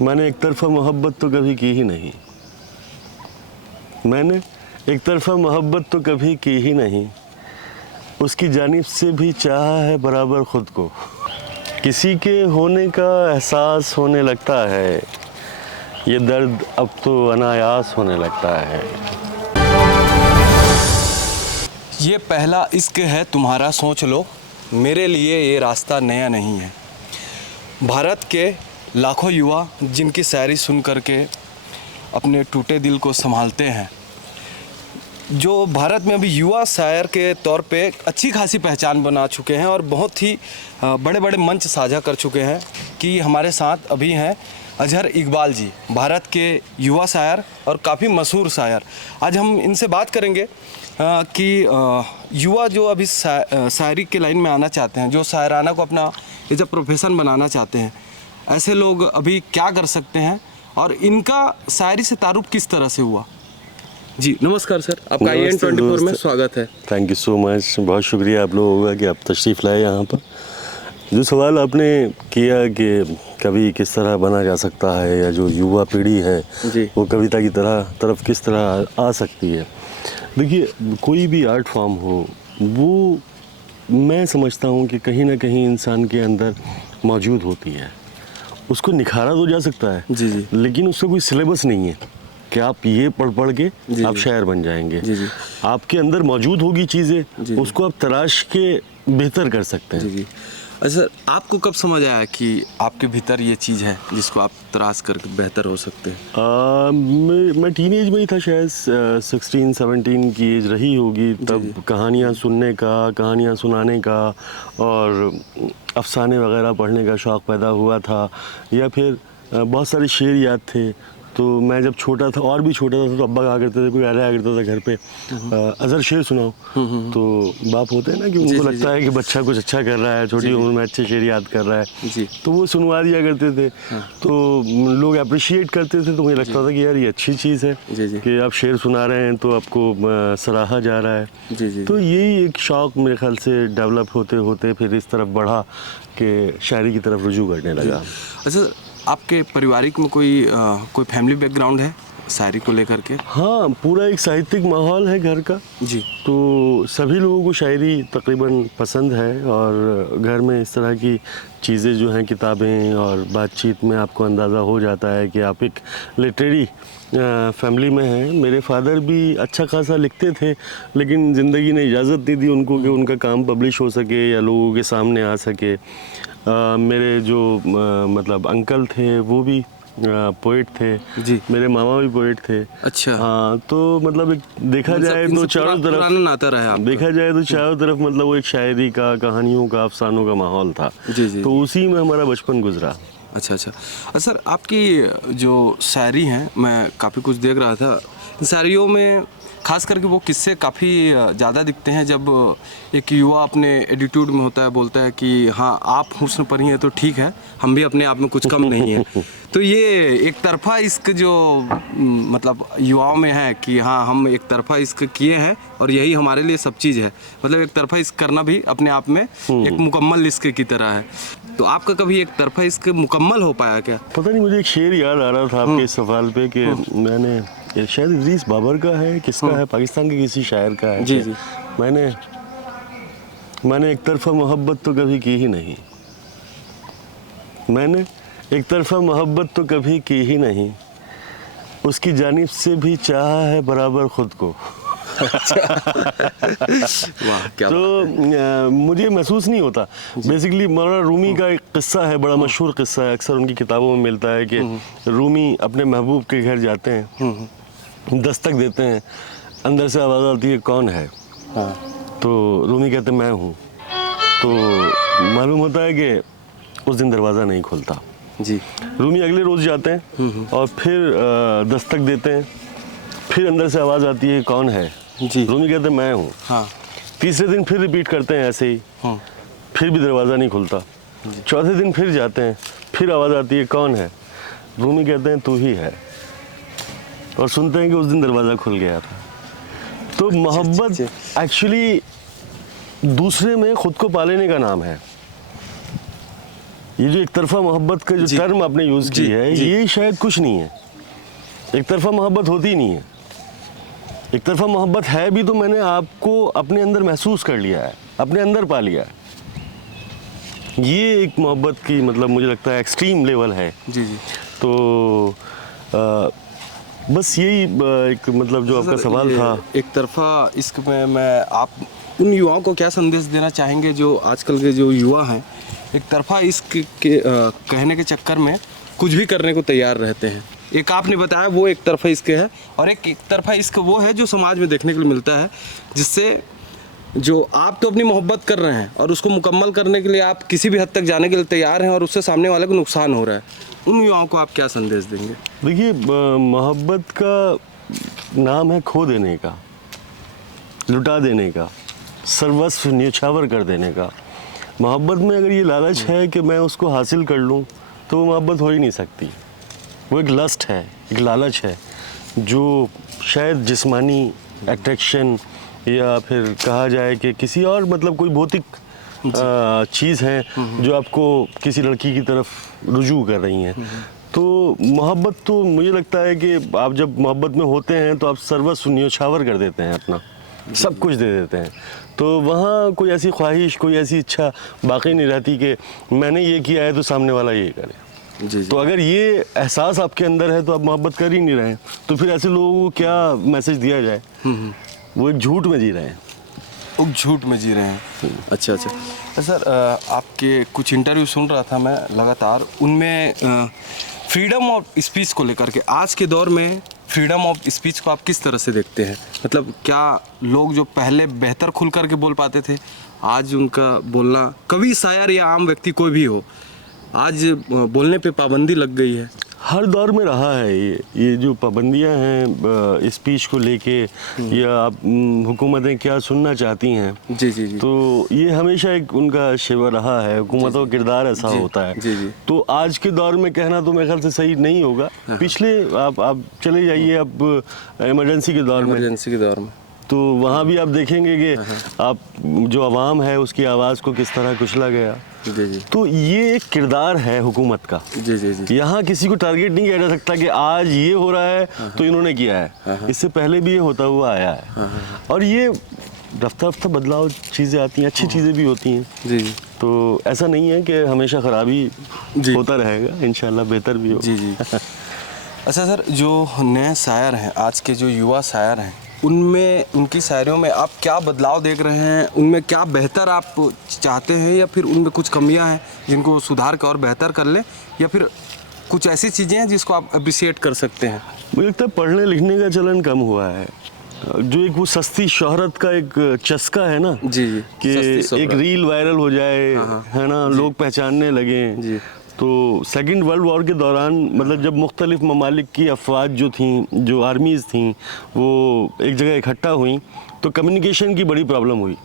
मैंने एक तरफा मोहब्बत तो कभी की ही नहीं। मैंने एक तरफा मोहब्बत तो कभी की ही नहीं, उसकी जानिब से भी चाहा है बराबर खुद को। किसी के होने का एहसास होने लगता है, ये दर्द अब तो अनायास होने लगता है। ये पहला इश्क है तुम्हारा, सोच लो, मेरे लिए ये रास्ता नया नहीं है। भारत के लाखों युवा जिनकी शायरी सुन करके अपने टूटे दिल को संभालते हैं, जो भारत में अभी युवा शायर के तौर पे अच्छी खासी पहचान बना चुके हैं और बहुत ही बड़े बड़े मंच साझा कर चुके हैं, कि हमारे साथ अभी हैं अजहर इकबाल जी, भारत के युवा शायर और काफ़ी मशहूर शायर। आज हम इनसे बात करेंगे कि युवा जो अभी शायरी के लाइन में आना चाहते हैं, जो शायराना को अपना एज अ प्रोफेशन बनाना चाहते हैं, ऐसे लोग अभी क्या कर सकते हैं और इनका शायरी से तारुफ किस तरह से हुआ। जी नमस्कार सर, आपका IN24 में स्वागत है। थैंक यू सो मच, बहुत शुक्रिया आप लोगों का कि आप तशरीफ़ लाए यहाँ पर। जो सवाल आपने किया कि कवि किस तरह बना जा सकता है, या जो युवा पीढ़ी है वो कविता की तरफ किस तरह आ सकती है। देखिए, कोई भी आर्ट फॉर्म हो, वो मैं समझता हूँ कि कहीं ना कहीं इंसान के अंदर मौजूद होती है। उसको निखारा तो जा सकता है जी। लेकिन उसका कोई सिलेबस नहीं है कि आप ये पढ़ के आप शायर बन जाएंगे। जी। आपके अंदर मौजूद होगी चीज़ें, उसको आप तलाश के बेहतर कर सकते हैं। जी। अच्छा सर, आपको कब समझ आया कि आपके भीतर ये चीज़ है जिसको आप तराश करके बेहतर हो सकते हैं? मैं टीनेज में ही था, शायद 16-17 की एज रही होगी तब। कहानियाँ सुनने का, कहानियाँ सुनाने का और अफसाने वगैरह पढ़ने का शौक़ पैदा हुआ था। या फिर बहुत सारे शेर याद थे। तो मैं जब छोटा था, और भी छोटा था, तो अब्बा कहा करते थे, कोई आया करता था घर पे, अजहर शेर सुनाओ। तो बाप होते हैं ना कि उनको लगता है कि बच्चा कुछ अच्छा कर रहा है, छोटी उम्र में अच्छे शेर याद कर रहा है, तो वो सुनवा दिया करते थे। तो लोग अप्रिशिएट करते थे, तो मुझे लगता था कि यार ये अच्छी चीज़ है कि आप शेर सुना रहे हैं, तो आपको सराहा जा रहा है। तो यही एक शौक़ मेरे ख्याल से डेवलप होते होते फिर इस तरफ बढ़ा कि शायरी की तरफ रुजू करने लगा। अच्छा, आपके पारिवारिक में कोई फैमिली बैकग्राउंड है शायरी को लेकर के? हाँ, पूरा एक साहित्यिक माहौल है घर का जी। तो सभी लोगों को शायरी तकरीबन पसंद है, और घर में इस तरह की चीज़ें जो हैं, किताबें और बातचीत में आपको अंदाज़ा हो जाता है कि आप एक लिटरेरी फैमिली में हैं। मेरे फादर भी अच्छा खासा लिखते थे, लेकिन ज़िंदगी ने इजाज़त नहीं दी उनको कि उनका काम पब्लिश हो सके या लोगों के सामने आ सके। मेरे जो मतलब अंकल थे वो भी पोइट थे जी। मेरे मामा भी पोइट थे। अच्छा। हाँ, तो मतलब एक देखा जाए तो चारों तरफ नाता रहा है, देखा जाए तो चारों तरफ मतलब वो एक शायरी का, कहानियों का, अफसानों का माहौल था। जी। तो उसी में हमारा बचपन गुजरा। अच्छा। सर, आपकी जो शायरी हैं, मैं काफ़ी कुछ देख रहा था, शायरियों में खास करके वो किस्से काफ़ी ज़्यादा दिखते हैं जब एक युवा अपने एटीट्यूड में होता है, बोलता है कि हाँ आप हुस्न पर ही हैं तो ठीक है, हम भी अपने आप में कुछ कम नहीं है। तो ये एक तरफा इश्क जो मतलब युवाओं में है कि हाँ हम एक तरफा इश्क किए हैं और यही हमारे लिए सब चीज़ है, मतलब एक तरफा इश्क करना भी अपने आप में एक मुकम्मल इश्क की तरह है। तो आपका कभी एक तरफा इश्क मुकम्मल हो पाया क्या? पता नहीं, मुझे एक शेर याद आ रहा था आपके इस सवाल पे कि मैंने, ये शायद इदरीस बाबर का है, किसका है, पाकिस्तान के किसी शायर का है। जी। मैंने एक तरफा मोहब्बत तो कभी की ही नहीं। मैंने एक तरफा मोहब्बत तो कभी की ही नहीं, उसकी जानिब से भी चाहा है बराबर खुद को। वाह, क्या तो मुझे महसूस नहीं होता। बेसिकली मौलाना रूमी का एक किस्सा है, बड़ा मशहूर किस्सा है, अक्सर उनकी किताबों में मिलता है कि रूमी अपने महबूब के घर जाते हैं, दस्तक देते हैं, अंदर से आवाज़ आती है कौन है। तो रूमी कहते मैं हूँ। तो मालूम होता है कि उस दिन दरवाज़ा नहीं खुलता। जी। रूमी अगले रोज़ जाते हैं और फिर दस्तक देते हैं, फिर अंदर से आवाज़ आती है कौन है। जी। रूमी कहते मैं हूँ। हाँ। तीसरे दिन फिर रिपीट करते हैं ऐसे ही, फिर भी दरवाज़ा नहीं खुलता। चौथे दिन फिर जाते हैं, फिर आवाज़ आती है कौन है। रूमी कहते हैं तू ही है, और सुनते हैं कि उस दिन दरवाज़ा खुल गया था। तो मोहब्बत एक्चुअली दूसरे में खुद को पा लेने का नाम है। ये जो एक तरफा मोहब्बत का जो जी। टर्म आपने यूज़ जी, की है, जी। ये शायद कुछ नहीं है। एक तरफा मोहब्बत होती ही नहीं है। एक तरफा मोहब्बत है भी तो मैंने आपको अपने अंदर महसूस कर लिया है, अपने अंदर पा लिया है। ये एक मोहब्बत की मतलब मुझे लगता है एक्सट्रीम लेवल है। जी जी। तो बस यही एक मतलब जो आपका सर, सवाल ये था। एक तरफा इश्क में मैं आप उन युवाओं को क्या संदेश देना चाहेंगे जो आजकल के जो युवा हैं एक तरफा इश्क के कहने के चक्कर में कुछ भी करने को तैयार रहते हैं। एक आपने बताया वो एक तरफा इश्क है, और एक तरफा इश्क वो है जो समाज में देखने को मिलता है, जिससे जो आप तो अपनी मोहब्बत कर रहे हैं और उसको मुकम्मल करने के लिए आप किसी भी हद तक जाने के लिए तैयार हैं, और उससे सामने वाले को नुकसान हो रहा है। उन युवाओं को आप क्या संदेश देंगे? देखिए, मोहब्बत का नाम है खो देने का, लुटा देने का, सर्वस्व न्यौछावर कर देने का। मोहब्बत में अगर ये लालच है कि मैं उसको हासिल कर लूँ तो वो मोहब्बत हो ही नहीं सकती। वो एक लस्ट है, एक लालच है जो शायद जिस्मानी अट्रैक्शन या फिर कहा जाए कि किसी और मतलब कोई भौतिक चीज़ है जो आपको किसी लड़की की तरफ रुजू कर रही हैं। तो मोहब्बत तो मुझे लगता है कि आप जब मोहब्बत में होते हैं तो आप सर्वस्व न्यौछावर कर देते हैं, अपना सब कुछ दे देते हैं। तो वहाँ कोई ऐसी ख्वाहिश, कोई ऐसी इच्छा बाकी नहीं रहती कि मैंने ये किया है तो सामने वाला ये करे। जी जी। तो अगर ये एहसास आपके अंदर है तो आप मोहब्बत कर ही नहीं रहे हैं, तो फिर ऐसे लोगों को क्या मैसेज दिया जाए? वो एक झूठ में जी रहे हैं। वो झूठ में जी रहे हैं। अच्छा अच्छा। सर, आपके कुछ इंटरव्यू सुन रहा था मैं लगातार, उनमें फ्रीडम ऑफ स्पीच को लेकर के, आज के दौर में फ्रीडम ऑफ स्पीच को आप किस तरह से देखते हैं? मतलब क्या लोग जो पहले बेहतर खुल करके बोल पाते थे, आज उनका बोलना, कवि शायर या आम व्यक्ति कोई भी हो, आज बोलने पे पाबंदी लग गई है? हर दौर में रहा है ये जो पाबंदियां हैं स्पीच को लेके, या आप हुकूमतें क्या सुनना चाहती हैं। जी जी जी। तो ये हमेशा एक उनका शिवा रहा है, हुकूमतों का किरदार ऐसा जी, होता है। जी, जी। तो आज के दौर में कहना तो मेरे ख्याल से सही नहीं होगा। पिछले आप चले जाइए अब इमरजेंसी के दौर में, इमरजेंसी के दौर में तो वहाँ भी आप देखेंगे कि आप जो आवाम है उसकी आवाज़ को किस तरह कुचला गया। जी जी तो ये एक किरदार है हुकूमत का। जी जी जी। यहाँ किसी को टारगेट नहीं किया जा सकता कि आज ये हो रहा है तो इन्होंने किया है, इससे पहले भी ये होता हुआ आया है। और ये रफ्ता रफ्ता बदलाव चीज़ें आती हैं, अच्छी चीज़ें भी होती हैं। जी जी तो ऐसा नहीं है कि हमेशा ख़राबी जी। होता रहेगा, इंशाल्लाह बेहतर भी हो। जी जी। अच्छा सर, जो नए शायर हैं, आज के जो युवा शायर हैं, उनमें, उनकी शायरियों में आप क्या बदलाव देख रहे हैं? उनमें क्या बेहतर आप चाहते हैं, या फिर उनमें कुछ कमियां हैं जिनको सुधार कर और बेहतर कर लें, या फिर कुछ ऐसी चीज़ें हैं जिसको आप अप्रिशिएट कर सकते हैं? मुझे लगता है पढ़ने लिखने का चलन कम हुआ है। जो एक वो सस्ती शोहरत का एक चस्का है ना, जी जी, कि सस्ती एक शोहरत। रील वायरल हो जाए, है ना, लोग पहचानने लगे। जी। तो सेकेंड वर्ल्ड वॉर के दौरान मतलब जब मुख्तलिफ ममालिक की अफवाज जो थीं, जो आर्मीज़ थीं, वो एक जगह इकट्ठा हुई तो कम्युनिकेशन की बड़ी प्रॉब्लम हुई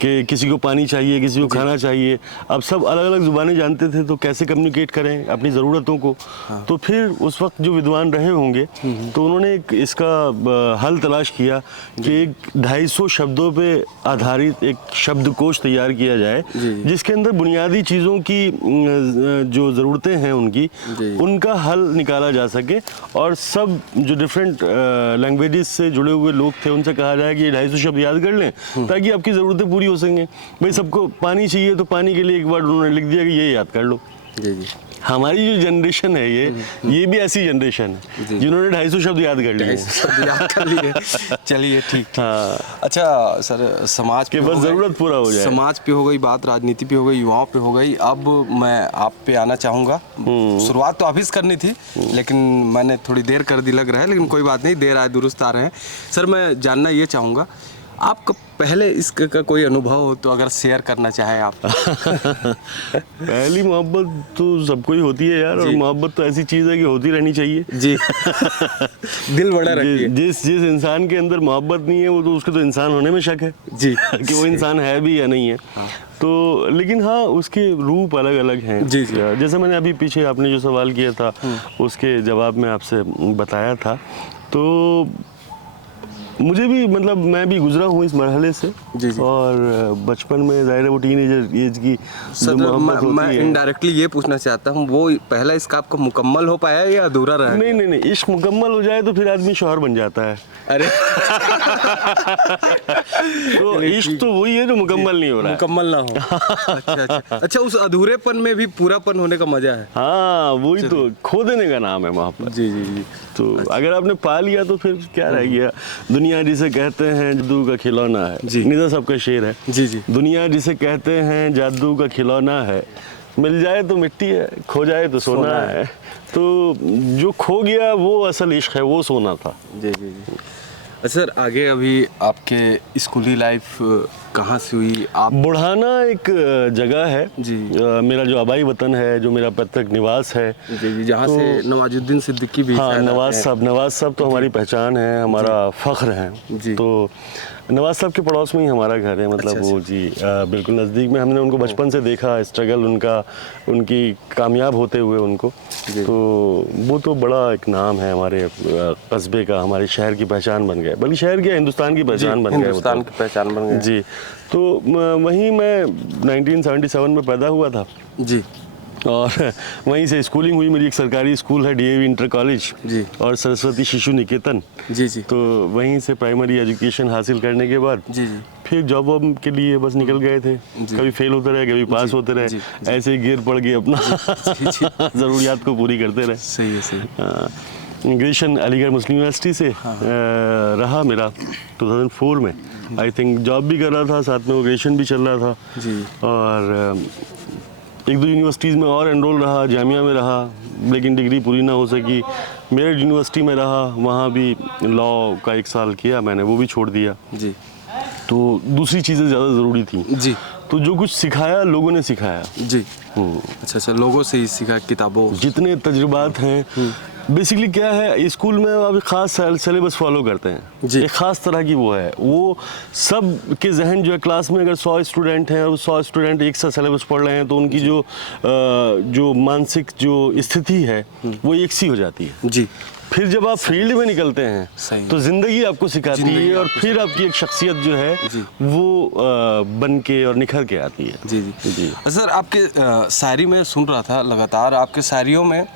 कि किसी को पानी चाहिए, किसी को खाना चाहिए। अब सब अलग अलग ज़ुबानें जानते थे तो कैसे कम्युनिकेट करें अपनी ज़रूरतों को। तो फिर उस वक्त जो विद्वान रहे होंगे तो उन्होंने एक इसका हल तलाश किया कि एक 250 शब्दों पे आधारित एक शब्दकोश तैयार किया जाए, जिसके अंदर बुनियादी चीज़ों की जो ज़रूरतें हैं उनकी, उनका हल निकाला जा सके। और सब जो डिफरेंट लैंग्वेजेस से जुड़े हुए लोग थे उनसे कहा जाए कि ये 250 शब्द याद कर लें ताकि आपकी ज़रूरतें पूरी हो सकें। भाई सबको पानी चाहिए तो पानी के लिए एक वर्ड उन्होंने लिख दिया कि ये याद कर लो। जी जी। हमारी जो जनरेशन है ये भी ऐसी जनरेशन है जिन्होंने 250 शब्द याद कर लिए। शब्द याद कर लिए। चलिए ठीक। हाँ। अच्छा सर, समाज पे कि बस हो गई- ज़रूरत पूरा हो जाए। समाज पे हो गई बात, राजनीति पे हो गई, युवाओं पे हो गई। अब मैं आप पे आना चाहूँगा। शुरुआत तो अभी से करनी थी, लेकिन मैंने थोड़ी देर कर दी लग रहा है, लेकिन कोई बात नहीं, देर आए दुरुस्त आ रहे हैं। सर, मैं जानना ये चाहूँगा, आपका पहले इसका कोई अनुभव हो तो अगर शेयर करना चाहें आप। पहली मोहब्बत तो सबको ही होती है यार, और मोहब्बत तो ऐसी चीज़ है कि होती रहनी चाहिए। जी। दिल बड़ा रखिए। जिस इंसान के अंदर मोहब्बत नहीं है वो तो उसके तो इंसान होने में शक है जी कि वो इंसान है भी या नहीं है। तो लेकिन हाँ, उसके रूप अलग अलग हैं। जी जी। जैसे मैंने अभी पीछे आपने जो सवाल किया था उसके जवाब में आपसे बताया था। तो मुझे भी मतलब मैं भी गुजरा हूँ इस मरहले से। जी, जी। और बचपन में ज़ाहिर है वो टीनेजर एज की सर जो मोहब्बत मैं होती है। इनडायरेक्टली ये पूछना चाहता हूँ, वो पहला इश्क आपका मुकम्मल हो पाया या अधूरा रहा? नहीं नहीं नहीं, इश्क मुकम्मल हो जाए तो फिर आदमी शौहर बन जाता है। अरे तो इश्क तो वही है जो मुकम्मल नहीं हो रहा है। मुकम्मल ना हो। अच्छा अच्छा अच्छा, उस अधूरेपन में भी पूरापन होने का मजा है। हाँ वही तो, खो देने का नाम है मोहब्बत। जी जी जी। तो अगर आपने पा लिया तो फिर क्या रह गया। दुनिया जिसे कहते हैं जादू का खिलौना है, जी। निदा साहब का शेर है। जी जी। दुनिया जिसे कहते हैं जादू का खिलौना है, मिल जाए तो मिट्टी है, खो जाए तो सोना है। तो जो खो गया वो असल इश्क है, वो सोना था। जी जी जी। अच्छा सर, आगे अभी आपके स्कूली लाइफ कहाँ से हुई? आप बुढ़ाना एक जगह है जी। मेरा जो आबाई वतन है, जो मेरा पैतृक निवास है। जी जी, जहाँ तो- से नवाजुद्दीन सिद्दीकी भी हाँ, शायद नवाज आते साहब तो हमारी पहचान है, हमारा फ़ख्र है। जी। तो नवाज साहब के पड़ोस में ही हमारा घर है, मतलब अच्छा, वो जी बिल्कुल नज़दीक में। हमने उनको बचपन से देखा, स्ट्रगल उनका, उनकी कामयाब होते हुए उनको। तो वो तो बड़ा एक नाम है हमारे कस्बे का, हमारे शहर की पहचान बन गए, बल्कि शहर के हिंदुस्तान की पहचान बन गए। हिंदुस्तान की पहचान बन गए। जी। तो वहीं मैं 1977 में पैदा हुआ था जी और वहीं से स्कूलिंग हुई मेरी। एक सरकारी स्कूल है डीएवी इंटर कॉलेज जी। और सरस्वती शिशु निकेतन। जी जी। तो वहीं से प्राइमरी एजुकेशन हासिल करने के बाद जी जी। फिर जॉब वॉब के लिए बस निकल गए थे। कभी फेल होते रहे, कभी पास होते रहे, जी, ऐसे ही गिर पड़ गए अपना ज़रूरियात को पूरी करते रहे। सही है सही। ग्रेजुएशन अलीगढ़ मुस्लिम यूनिवर्सिटी से रहा मेरा 2004 में। आई थिंक जॉब भी कर रहा था, साथ में वो ग्रेजुएशन भी चल रहा था। जी। और एक दो यूनिवर्सिटीज़ में और एनरोल रहा, जामिया में रहा, लेकिन डिग्री पूरी ना हो सकी। मेरठ यूनिवर्सिटी में रहा, वहाँ भी लॉ का 1 साल किया मैंने, वो भी छोड़ दिया। जी तो दूसरी चीज़ें ज़्यादा ज़रूरी थी। जी। तो जो कुछ सिखाया लोगों ने सिखाया। जी। अच्छा अच्छा, लोगों से ही सीखा, किताबों। जितने तजुर्बात हैं, बेसिकली क्या है, स्कूल में आप एक ख़ास सिलेबस फॉलो करते हैं। जी। एक ख़ास तरह की वो है, वो सब के जहन जो है, क्लास में अगर 100 स्टूडेंट हैं और 100 स्टूडेंट एक सा सिलेबस पढ़ रहे हैं तो उनकी जो मानसिक जो स्थिति है वो एक सी हो जाती है। जी। फिर जब आप फील्ड में निकलते हैं सही। तो ज़िंदगी आपको सिखाती है और फिर आपकी एक शख्सियत जो है जी। वो बन के और निखर के आती है। जी जी। सर, आपके शायरी में सुन रहा था लगातार, आपके शायरियों में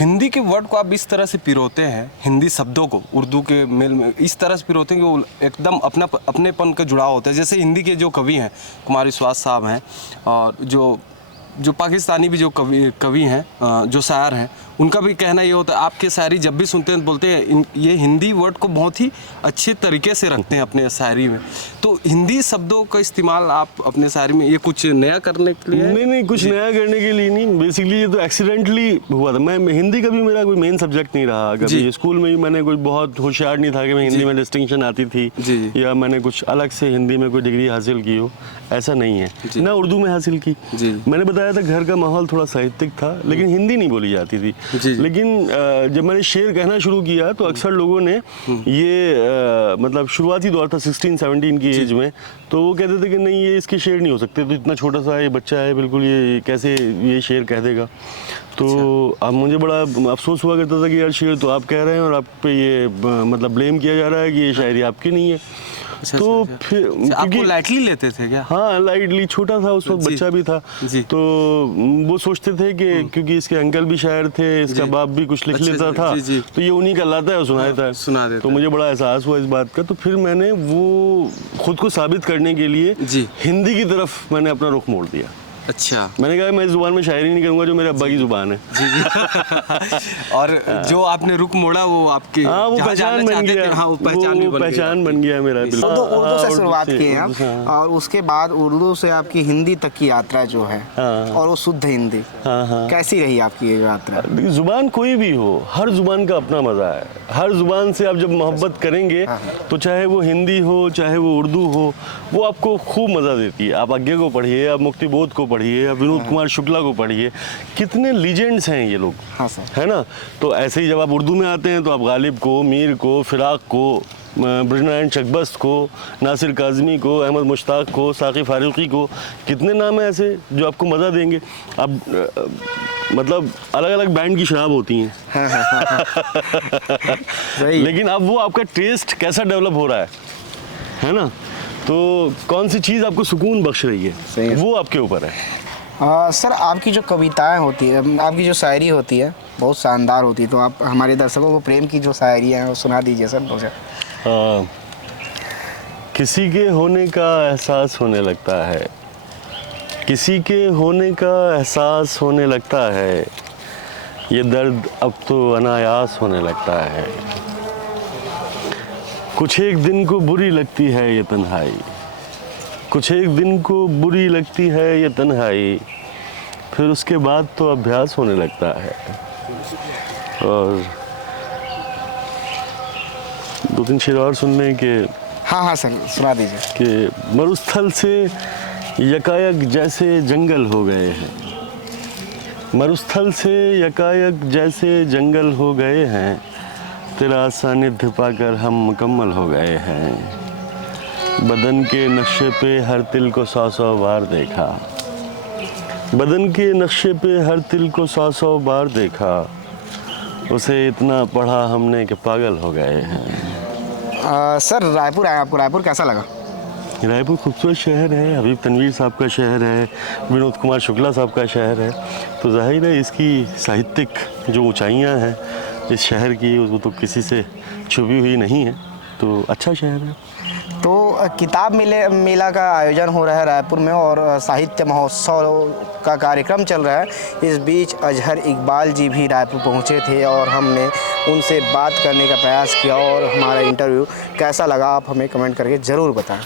हिंदी के वर्ड को आप इस तरह से पिरोते हैं, हिंदी शब्दों को उर्दू के मेल में इस तरह से पिरोते हैं कि वो एकदम अपनेपन का जुड़ाव होता है। जैसे हिंदी के जो कवि हैं, कुमार विश्वास साहब हैं, और जो पाकिस्तानी भी जो कवि हैं, जो शायर हैं, उनका भी कहना ये होता है, आपके शायरी जब भी सुनते हैं बोलते हैं ये हिंदी वर्ड को बहुत ही अच्छे तरीके से रखते हैं अपने शायरी में। तो हिंदी शब्दों का इस्तेमाल आप अपने शायरी में, ये कुछ नया करने के लिए? नहीं, कुछ नया करने के लिए नहीं, बेसिकली ये तो एक्सीडेंटली हुआ था। मैं हिंदी का भी मेरा कोई मेन सब्जेक्ट नहीं रहा कभी। स्कूल में भी मैंने कोई बहुत होशियार नहीं था कि मैं हिंदी में डिस्टिंक्शन आती थी या मैंने कुछ अलग से हिंदी में कोई डिग्री हासिल की हो, ऐसा नहीं है ना। उर्दू में हासिल की, मैंने बताया था घर का माहौल थोड़ा साहित्यिक था, लेकिन हिंदी नहीं बोली जाती थी। लेकिन जब मैंने शेर कहना शुरू किया तो अक्सर लोगों ने ये मतलब शुरुआती दौर था 16-17 की एज में, तो वो कहते थे कि नहीं ये इसके शेर नहीं हो सकते, तो इतना छोटा सा ये बच्चा है, बिल्कुल ये कैसे ये शेर कह देगा। तो अब मुझे बड़ा अफसोस हुआ करता था कि यार शेर तो आप कह रहे हैं और आप पे ये मतलब ब्लेम किया जा रहा है कि ये शायरी आपकी नहीं है। तो फिर आपको लाइटली लेते थे क्या? हाँ, लाइटली, छोटा था उस वक्त, बच्चा भी था। तो वो सोचते थे कि क्योंकि इसके अंकल भी शायर थे, इसका बाप भी कुछ लिख लेता था, तो ये उन्हीं का लाता है और सुना देता है। तो मुझे बड़ा एहसास हुआ इस बात का। तो फिर मैंने वो खुद को साबित करने के लिए हिंदी की तरफ मैंने अपना रुख मोड़ दिया। अच्छा। मैंने कहा मैं इस जुबान में शायरी नहीं करूंगा जो मेरे अब्बा की जुबान है। जी जी। और जो आपने रुख मोड़ा वो आपकी, हाँ, वो पहचान बन गया। हाँ, वो पहचान बन गया मेरा। तो उर्दू से शुरुआत की है और उसके बाद उर्दू से आपकी हिंदी तक की यात्रा जो है, और वो शुद्ध हिंदी, कैसी रही आपकी ये यात्रा? जुबान कोई भी हो, हर जुबान का अपना मज़ा है। हर जुबान से आप जब मोहब्बत करेंगे तो चाहे वो हिंदी हो चाहे वो उर्दू हो, वो आपको खूब मज़ा देती है। आप आज्ञा को पढ़िए, आप मुक्तिबोध को पढ़िए, पढ़िए या विनोद कुमार शुक्ला को पढ़िए, कितने लीजेंड्स हैं ये लोग। हाँ सर। है ना। तो ऐसे ही जब आप उर्दू में आते हैं तो आप गालिब को, मीर को, फिराक को, ब्रजनारायण चकबस्त को, नासिर काज़मी को, अहमद मुश्ताक को, साक़ी फारूकी को, कितने नाम हैं ऐसे जो आपको मज़ा देंगे। अब मतलब अलग अलग बैंड की शराब होती हैं। सही। लेकिन अब वो आपका टेस्ट कैसा डेवलप हो रहा है ना। तो कौन सी चीज़ आपको सुकून बख्श रही सही है है। वो आपके ऊपर है। सर आपकी जो कविताएं होती है, आपकी जो शायरी होती है बहुत शानदार होती है, तो आप हमारे दर्शकों को प्रेम की जो शायरी है वो सुना दीजिए सर मुझे। किसी के होने का एहसास होने लगता है, किसी के होने का एहसास होने लगता है, ये दर्द अब तो अनायास होने लगता है। कुछ एक दिन को बुरी लगती है ये तन्हाई, कुछ एक दिन को बुरी लगती है ये तन्हाई, फिर उसके बाद तो अभ्यास होने लगता है। और दो तीन शेर और सुनने के। हाँ सर सुना दीजिए। कि मरुस्थल से यकायक जैसे जंगल हो गए हैं, मरुस्थल से यकायक जैसे जंगल हो गए हैं, तेरा सानिध्य पाकर हम मुकम्मल हो गए हैं। बदन के नक्शे पे हर तिल को 100 बार देखा, बदन के नक्शे पे हर तिल को 100 बार देखा, उसे इतना पढ़ा हमने कि पागल हो गए हैं। सर रायपुर आए, आपको रायपुर कैसा लगा? रायपुर खूबसूरत शहर है, हबीब तनवीर साहब का शहर है, विनोद कुमार शुक्ला साहब का शहर है। तो जाहिर है इसकी साहित्यिक जो ऊंचाइयां हैं इस शहर की, वो तो किसी से छुपी हुई नहीं है। तो अच्छा शहर है। तो किताब मेला का आयोजन हो रहा है रायपुर में और साहित्य महोत्सव का कार्यक्रम चल रहा है। इस बीच अजहर इकबाल जी भी रायपुर पहुंचे थे और हमने उनसे बात करने का प्रयास किया, और हमारा इंटरव्यू कैसा लगा आप हमें कमेंट करके ज़रूर बताएं।